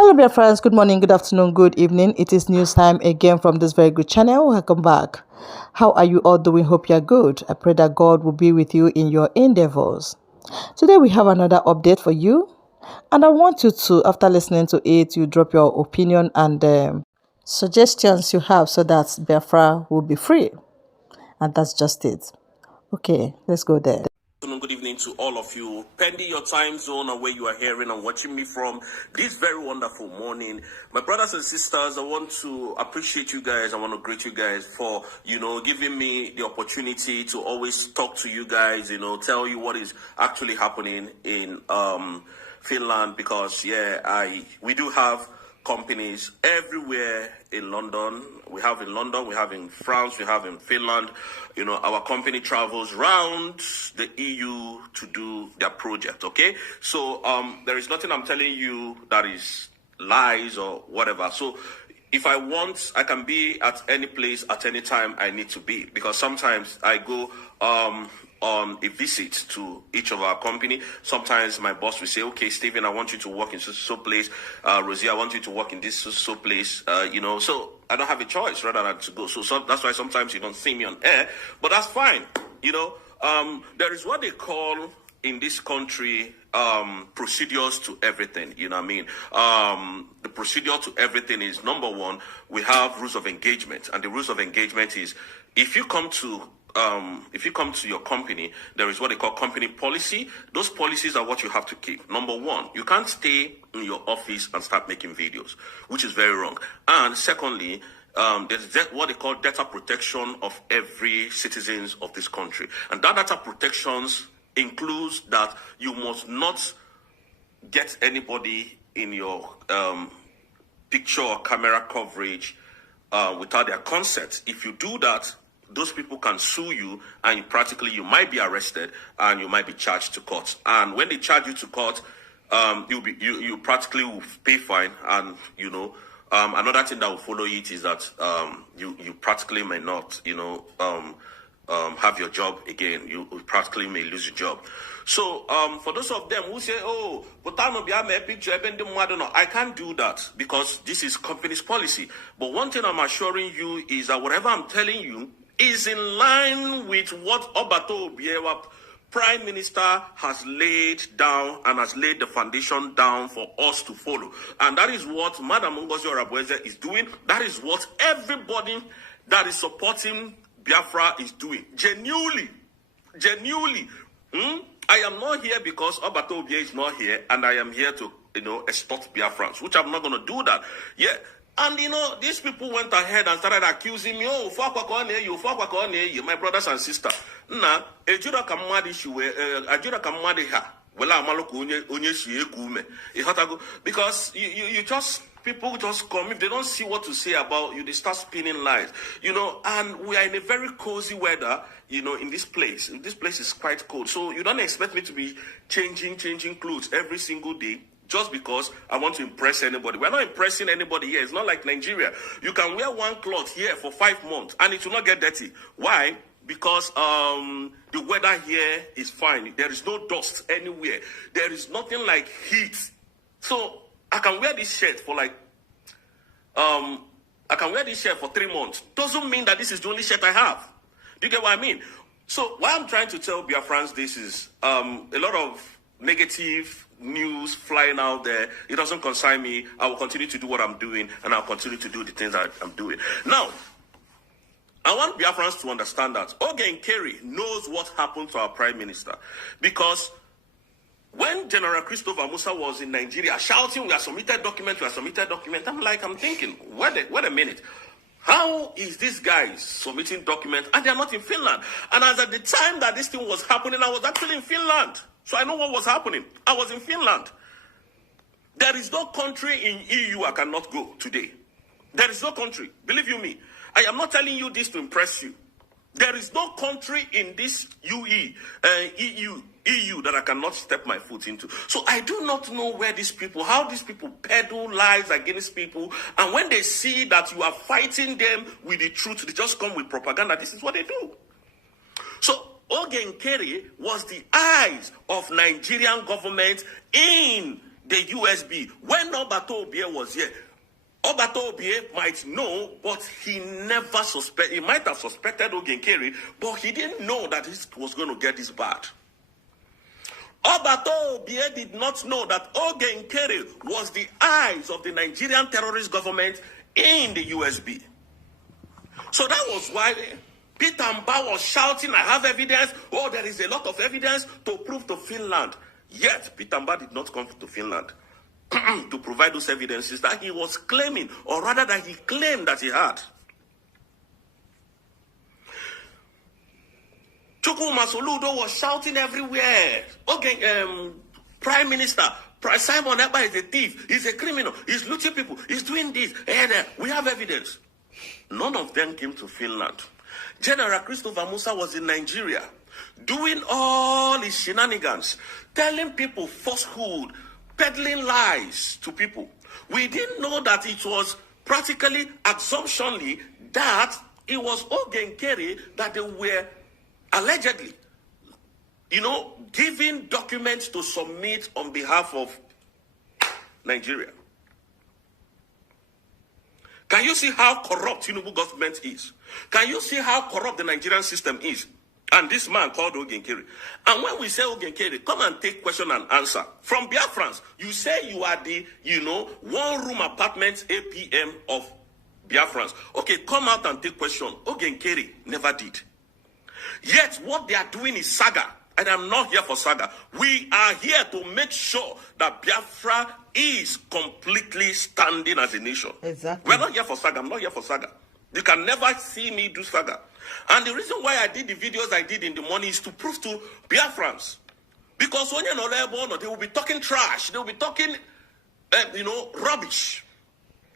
Hello, dear friends. Good morning, good afternoon, good evening. It is news time again from this very good channel. Welcome back. How are you all doing? Hope you're good. I pray that God will be with you in your endeavors. Today, we have another update for you. And I want you to, after listening to it, you drop your opinion and suggestions you have so that Biafra will be free. And that's just it. Okay, let's go there. Good evening to all of you, pending your time zone and where you are hearing and watching me from this very wonderful morning. My brothers and sisters, I want to appreciate you guys. I want to greet you guys for, giving me the opportunity to always talk to you guys, tell you what is actually happening in Finland, because we do have companies everywhere in London. We have in London, we have in France, we have in Finland. Our company travels around the EU to do their project, okay? So there is nothing I'm telling you that is lies or whatever. So if I want, I can be at any place at any time I need to be, because sometimes I go on a visit to each of our company. Sometimes my boss will say, okay, Stephen, I want you to work in so place. Rosie, I want you to work in this so place. So I don't have a choice rather than to go. So that's why sometimes you don't see me on air, but that's fine. There is what they call in this country procedures to everything. You know what I mean? The procedure to everything is, number one, we have rules of engagement, and the rules of engagement is if you come to your company, there is what they call company policy. Those policies are what you have to keep. Number one, you can't stay in your office and start making videos, which is very wrong. And secondly, there's what they call data protection of every citizens of this country. And that data protections includes that you must not get anybody in your picture or camera coverage without their consent. If you do that, those people can sue you, and you might be arrested and you might be charged to court. And when they charge you to court, you practically will pay fine. And another thing that will follow it is that you practically may not have your job again. You practically may lose your job. So for those of them who say, oh, but I can't do that because this is company's policy. But one thing I'm assuring you is that whatever I'm telling you is in line with what Obato Obiewa, Prime Minister, has laid down and has laid the foundation down for us to follow. And that is what Madam Ngozi Orabueze is doing. That is what everybody that is supporting Biafra is doing. Genuinely. I am not here because Obato Obie is not here, and I am here to, extort Biafrans, which I'm not going to do that. Yeah. And these people went ahead and started accusing me, my brothers and sisters. Nah, ejura kamadi shiwe, ajura kamadi ha. Wela amaloko onye shiye kume. Because you just, people just come, if they don't see what to say about you, they start spinning lies. And we are in a very cozy weather, in this place. This place is quite cold. So you don't expect me to be changing clothes every single day, just because I want to impress anybody. We're not impressing anybody here. It's not like Nigeria. You can wear one cloth here for 5 months and it will not get dirty. Why? Because the weather here is fine. There is no dust anywhere. There is nothing like heat. So I can wear this shirt for 3 months. Doesn't mean that this is the only shirt I have. Do you get what I mean? So what I'm trying to tell Biafrans this is a lot of negative news flying out there. It doesn't concern me. I will continue to do what I'm doing, and I'll continue to do the things that I'm doing. Now, I want Biafrans to understand that Ogen Kerry knows what happened to our Prime Minister, because when General Christopher Musa was in Nigeria shouting, we have submitted document, I'm thinking, wait a minute. How is this guy submitting documents and they're not in Finland? And as at the time that this thing was happening, I was actually in Finland. So I know what was happening. I was in Finland. There is no country in EU I cannot go today. There is no country. Believe you me. I am not telling you this to impress you. There is no country in this EU that I cannot step my foot into. So I do not know how these people peddle lies against people. And when they see that you are fighting them with the truth, they just come with propaganda. This is what they do. So Ogen Kerry was the eyes of Nigerian government in the USB. When Obato Obie was here, Obato Obie might know, but he never suspect. He might have suspected Ogenkere, but he didn't know that it was going to get this bad. Obato Obie did not know that Ogenkere was the eyes of the Nigerian terrorist government in the USB. So that was why Peter Mba was shouting, I have evidence. Oh, there is a lot of evidence to prove to Finland. Yet, Peter Mba did not come to Finland to provide those evidences that he was claiming, or rather that he claimed that he had. Chukwuma Soludo was shouting everywhere. Okay, Prime Minister, Simon Ekpa is a thief, he's a criminal, he's looting people, he's doing this, and we have evidence. None of them came to Finland. General Christopher Musa was in Nigeria, doing all his shenanigans, telling people falsehood, peddling lies to people. We didn't know that it was practically, assumptionally, that it was Ogenkere that they were allegedly, giving documents to submit on behalf of Nigeria. Can you see how corrupt Tinubu government is? Can you see how corrupt the Nigerian system is? And this man called Ogenkere. And when we say Ogenkere, come and take question and answer. From Biafrans, you say you are the, one-room apartment APM of Biafrans. Okay, come out and take question. Ogenkere never did. Yet, what they are doing is saga. And I'm not here for saga. We are here to make sure that Biafra is completely standing as a nation. Exactly. We're not here for saga. I'm not here for saga. You can never see me do saga. And the reason why I did the videos I did in the morning is to prove to Biafrans. Because when you're not, they will be talking trash. They will be talking, rubbish.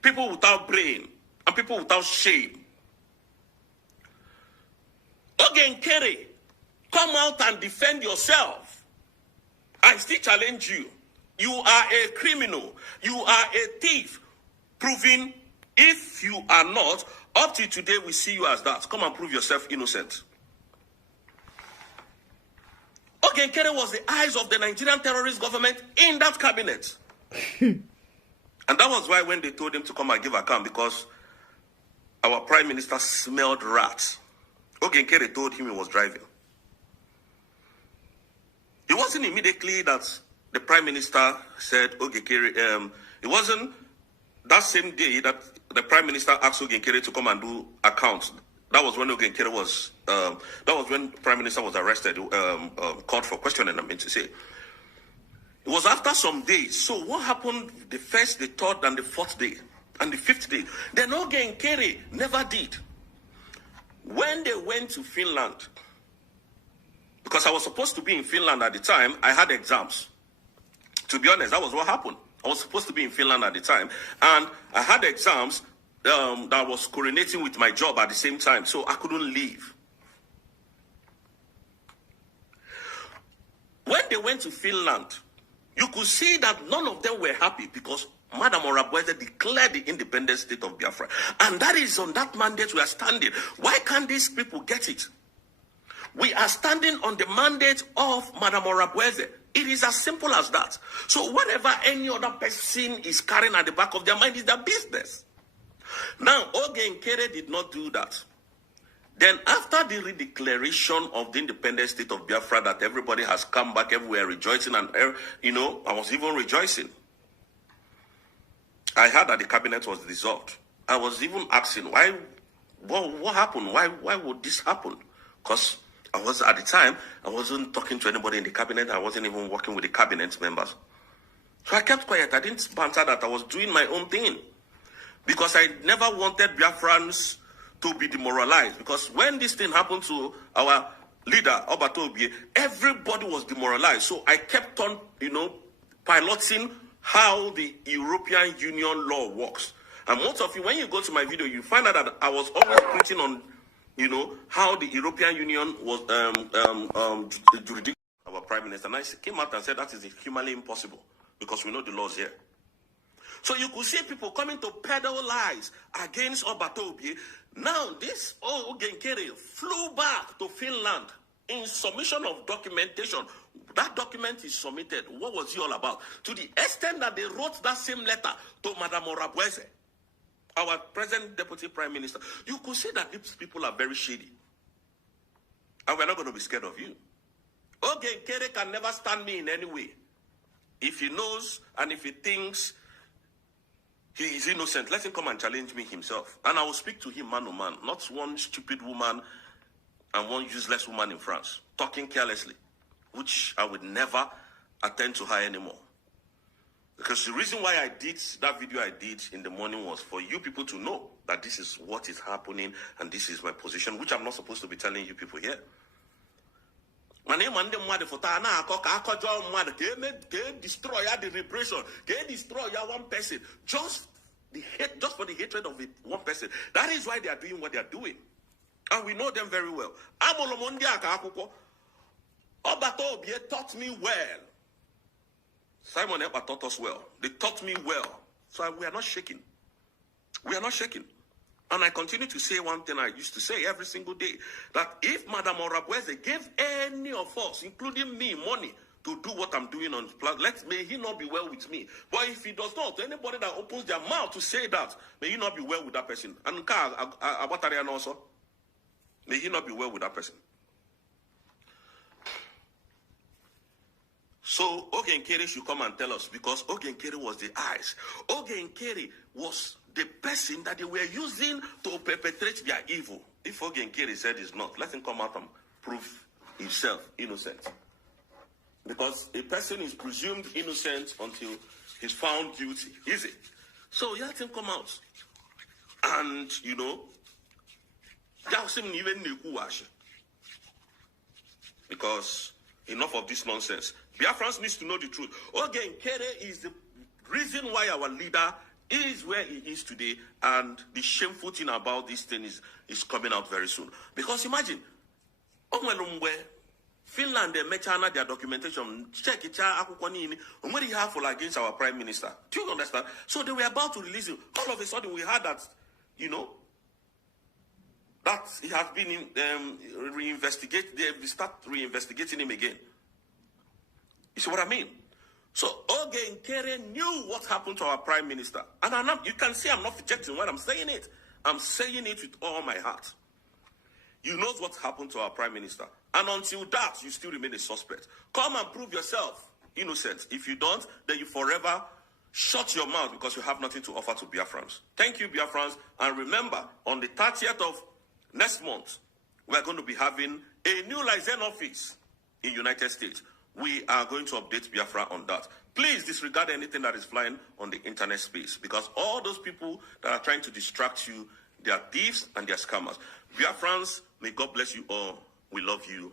People without brain and people without shame. Ogenkere, come out and defend yourself. I still challenge you. You are a criminal. You are a thief. Proving, if you are not, up to today we see you as that. Come and prove yourself innocent. Ogenkere was the eyes of the Nigerian terrorist government in that cabinet. And that was why when they told him to come and give account, because our prime minister smelled rats, Ogenkere told him he was driving. It wasn't immediately that the prime minister said, Ogenkere, it wasn't that same day that the prime minister asked Ogenkere to come and do accounts. That was when Ogenkere was, that was when prime minister was arrested, called for questioning, I mean to say. It was after some days. So what happened the first, the third, and the fourth day, and the fifth day? Then Ogenkere never did. When they went to Finland, because I was supposed to be in Finland at the time, I had exams. To be honest, that was what happened. I was supposed to be in Finland at the time, and I had exams that was coordinating with my job at the same time, so I couldn't leave. When they went to Finland, you could see that none of them were happy because Madam Orabueze declared the independent state of Biafra. And that is on that mandate we are standing. Why can't these people get it? We are standing on the mandate of Madam Orabueze. It is as simple as that. So whatever any other person is carrying at the back of their mind is their business. Now, Ogenkere did not do that. Then after the redeclaration of the independent state of Biafra, that everybody has come back everywhere rejoicing, and I was even rejoicing. I heard that the cabinet was dissolved. I was even asking, why, what happened? Why would this happen? Because I was, at the time, I wasn't talking to anybody in the cabinet. I wasn't even working with the cabinet members. So I kept quiet. I didn't banter that. I was doing my own thing. Because I never wanted Biafrans to be demoralized. Because when this thing happened to our leader, Obato Obie, everybody was demoralized. So I kept on, piloting how the European Union law works. And most of you, when you go to my video, you find out that I was always preaching on, how the European Union was the jurisdiction of our prime minister. And I came out and said that is humanly impossible because we know the laws here. So you could see people coming to peddle lies against Obato Obie. Now this Ogenkere flew back to Finland in submission of documentation That document is submitted. What was he all about? To the extent that they wrote that same letter to Madame Orabueze, our present deputy prime minister. You could see that these people are very shady. And we're not going to be scared of you. Oge Kere can never stand me in any way. If he knows and if he thinks he is innocent, let him come and challenge me himself. And I will speak to him man to man, not one stupid woman and one useless woman in France, talking carelessly, which I would never attend to her anymore. Because the reason why I did that video I did in the morning was for you people to know that this is what is happening and this is my position, which I'm not supposed to be telling you people here. My name and the for destroy the repression, destroy one person, just for the hatred of one person. That is why they are doing what they are doing. And we know them very well. Obato Obie taught me well. Simon Eber taught us well. They taught me well. So we are not shaking. We are not shaking. And I continue to say one thing I used to say every single day, that if Madame Orabueze gave any of us, including me, money to do what I'm doing on planet, may he not be well with me. But if he does not, anybody that opens their mouth to say that, may he not be well with that person. And Abatarian also, may he not be well with that person. So Oge Nkere should come and tell us, because Oge Nkere was the eyes. Oge Nkere was the person that they were using to perpetrate their evil. If Oge Nkere said he's not, let him come out and prove himself innocent. Because a person is presumed innocent until he's found guilty. Is it? So let him come out. And, you know, because enough of this nonsense. Biafrans needs to know the truth. Oge Nkere is the reason why our leader is where he is today, and the shameful thing about this thing is coming out very soon. Because imagine, Finland, they met their documentation, check it out, what he have against our prime minister. Do you understand? So they were about to release him. All of a sudden, we heard that, you know, that he has been reinvestigated. They start reinvestigating him again. You see what I mean? So Oge Nkere knew what happened to our prime minister. And you can see I'm not rejecting when I'm saying it. I'm saying it with all my heart. You know what happened to our prime minister. And until that, you still remain a suspect. Come and prove yourself innocent. If you don't, then you forever shut your mouth because you have nothing to offer to Biafrans. Thank you, Biafrans. And remember, on the 30th of next month, we're going to be having a new liaison office in United States. We are going to update Biafra on that. Please disregard anything that is flying on the internet space, because all those people that are trying to distract you, they are thieves and they are scammers. Biafrans, may God bless you all. We love you.